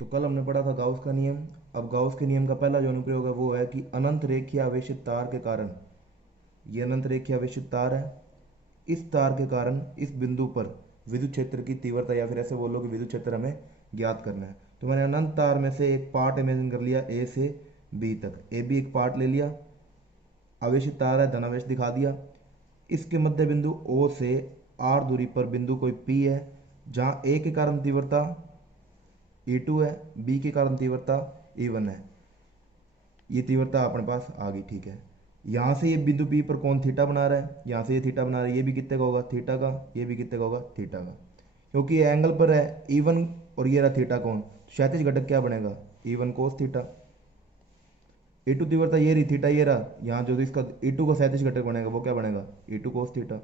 तो कल हमने पढ़ा था गाउस का नियम। अब गाउस के नियम का पहला जो अनुप्रयोग है वो है कि अनंत रेखीय आवेशित तार के कारण, ये अनंत रेखीय आवेशित तार है, इस तार के कारण इस बिंदु पर विद्युत क्षेत्र की तीव्रता, या फिर ऐसे बोलो कि विद्युत क्षेत्र हमें ज्ञात करना है। तो मैंने अनंत तार में से एक पार्ट इमेजिन कर लिया, ए से बी तक, ए बी एक पार्ट ले लिया, आवेशित तार है, धनावेश दिखा दिया। इसके मध्य बिंदु ओ से आर दूरी पर बिंदु कोई पी है, जहाँ ए के कारण तीव्रता E2 है, बी के कारण तीव्रता E1 है। ये तीव्रता अपने पास आ गई, ठीक है। यहाँ से ये बिंदु पी पर कौन थीटा बना रहा है, यहाँ से ये थीटा बना रहा है, ये भी कितने का होगा थीटा का, ये भी कितने का होगा थीटा का, क्योंकि ये एंगल पर है E1 और ये रहा थीटा कोण, क्षैतिज घटक क्या बनेगा E1 कोस थीटा। E2 तीव्रता ये रही, थीटा ये रहा, यहाँ जो इसका E2 का क्षैतिज घटक बनेगा वो क्या बनेगा E2 कोस थीटा।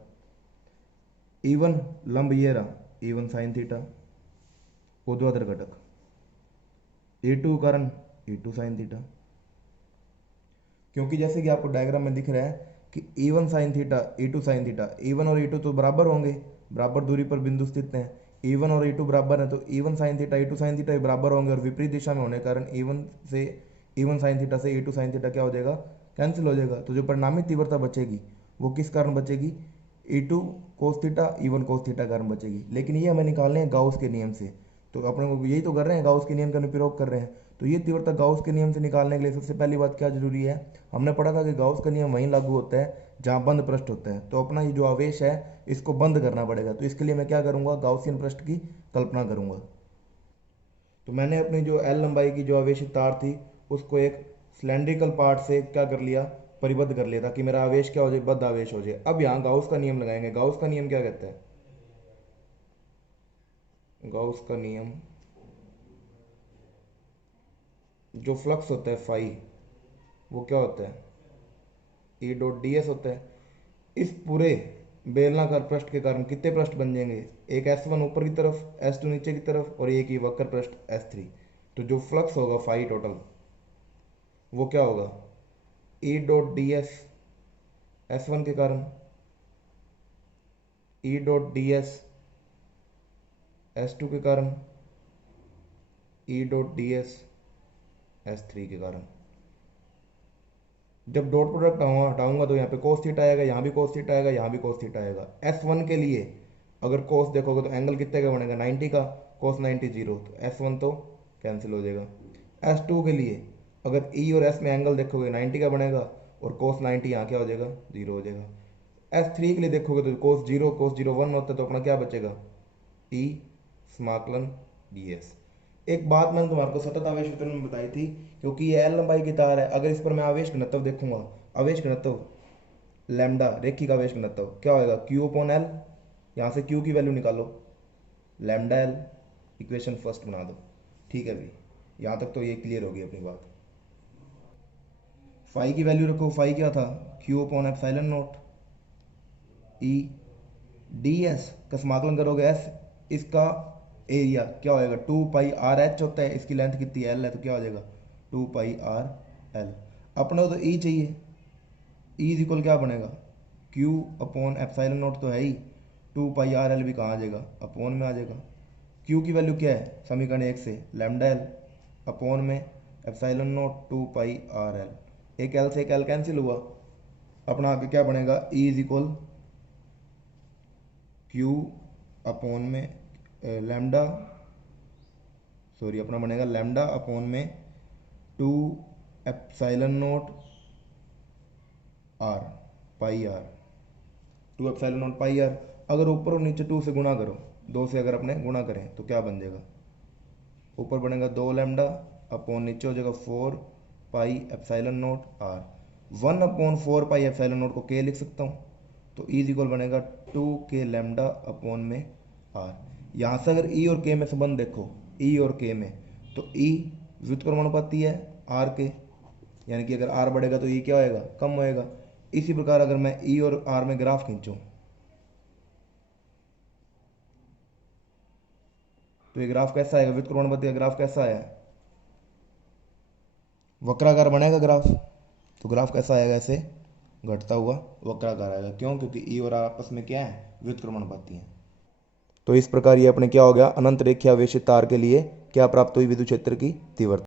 E1 लंब ये रहा E1 साइन थीटा, ऊर्ध्वाधर घटक E2 कारण E2 साइन थीटा। क्योंकि जैसे कि आपको डायग्राम में दिख रहा है कि E1 sine theta E2 sine theta, E1 और E2 तो बराबर होंगे, बराबर दूरी पर बिंदु स्थित हैं। E1 और E2 बराबर हैं तो E1 sine theta E2 sine theta बराबर होंगे, और विपरीत दिशा में होने के कारण E1 साइन थीटा से E2 साइन थीटा क्या हो जाएगा, कैंसिल हो जाएगा। तो जो परिणामी तीव्रता बचेगी वो किस कारण बचेगी, E2 cos theta E1 cos theta कारण बचेगी। लेकिन ये हमें निकालने हैं गाउस के नियम से, तो अपने को यही तो कर रहे हैं, गाउस के नियम का अनुप्रयोग कर रहे हैं। तो ये तीव्रता गाउस के नियम से निकालने के लिए सबसे पहली बात क्या जरूरी है, हमने पढ़ा था कि गाउस का नियम वहीं लागू होता है जहाँ बंद पृष्ठ होता है। तो अपना ये जो आवेश है इसको बंद करना पड़ेगा, तो इसके लिए मैं क्या करूँगा, गाउसियन पृष्ठ की कल्पना करूँगा। तो मैंने अपनी जो एल लंबाई की जो आवेशित तार थी उसको एक सिलेंड्रिकल पार्ट से क्या कर लिया, परिबद्ध कर लिया, ताकि मेरा आवेश क्या हो जाए, बद्ध आवेश हो जाए। अब यहाँ गाउस का नियम लगाएंगे। गाउस का नियम क्या कहता है, गाउस का नियम, जो फ्लक्स होता है फाई वो क्या होता है ई डॉट डी एस होता है। इस पूरे बेलनाकार पृष्ठ के कारण कितने पृष्ठ बन जाएंगे, एक S1 ऊपर की तरफ, S2 नीचे की तरफ, और एक ही वक्र पृष्ठ S3। तो जो फ्लक्स होगा फाई टोटल वो क्या होगा, E dot D S S1 के कारण, E dot D S S2 के कारण, E dot D S S3 के कारण। जब डॉट प्रोडक्ट हटाऊंगा तो यहाँ पे कोस थीटा आएगा, यहाँ भी कोस थीटा आएगा, यहाँ भी कोस थीटा आएगा। S1 के लिए अगर कोस देखोगे तो एंगल कितने का बनेगा 90 का, कोस 90 जीरो, तो S1 तो कैंसिल हो जाएगा। S2 के लिए अगर E और S में एंगल देखोगे 90 का बनेगा, और कोस 90 यहाँ क्या हो जाएगा जीरो हो जाएगा। S3 के लिए देखोगे तो कोस जीरो 1 होता है, तो अपना क्या बचेगा E समाकलन ds। एक बात मैंने तुम्हारे को सतत आवेश वितरण में बताई थी, क्योंकि ये एल लंबाई की तार है, अगर इस पर मैं आवेश घनत्व देखूंगा, आवेश घनत्व लैम्डा, रेखिक आवेश घनत्व क्या होएगा क्यू अपॉन एल, यहाँ से क्यू की वैल्यू निकालो, लैम्डा एल, इक्वेशन फर्स्ट बना दो। ठीक है भाई, यहाँ तक तो ये क्लियर होगी अपनी बात। फाई की वैल्यू रखो, फाई क्या था Q upon epsilon not E D S का समाकलन करोगे एस, इसका एरिया क्या होएगा 2 पाई आर एच होता है, इसकी लेंथ कितनी एल है, तो क्या हो जाएगा 2 पाई आर एल। अपने को तो ई चाहिए, ई इज इक्वल क्या बनेगा क्यू अपॉन एप्सिलॉन नॉट तो है ही, 2 पाई आर एल भी कहाँ आ जाएगा अपॉन में आ जाएगा। क्यू की वैल्यू क्या है समीकरण 1 से लैम्डा एल, अपॉन में epsilon naught 2 pi R L, एक एल से एक एल कैंसिल हुआ, अपना आगे क्या बनेगा E is equal Q upon में लैम्डा, सॉरी अपना बनेगा लैम्डा अपॉन में 2 epsilon naught R pi R, 2 epsilon naught pi R. अगर ऊपर और नीचे 2 से गुणा करो, 2 से अगर अपने गुणा करें तो क्या बन जाएगा, ऊपर बनेगा 2 लैम्डा, अपॉन नीचे हो जाएगा 4 pi epsilon naught R. 1/4 pi epsilon naught को के लिख सकता हूँ, तो ई इक्वल बनेगा 2 k लैम्डा अपॉन में आर। यहाँ से अगर ई और के में संबंध देखो, ई और के में, तो ई व्युत्क्रमानुपाती है आर के, यानी कि अगर आर बढ़ेगा तो ई क्या होएगा कम होएगा। इसी प्रकार अगर मैं ई और आर में ग्राफ खींचूं तो ये ग्राफ कैसा आएगा, व्युत्क्रमानुपाती का ग्राफ कैसा आया, वक्राकार बनेगा ग्राफ। तो ग्राफ कैसा आएगा, ऐसे घटता हुआ वक्राकार आएगा। क्यों, क्योंकि ई और आर आपस में क्या है व्युत्क्रमानुपाती है। तो इस प्रकार ये अपने क्या हो गया, अनंत रेखीय आवेशित तार के लिए क्या प्राप्त हुई विद्युत क्षेत्र की तीव्रता।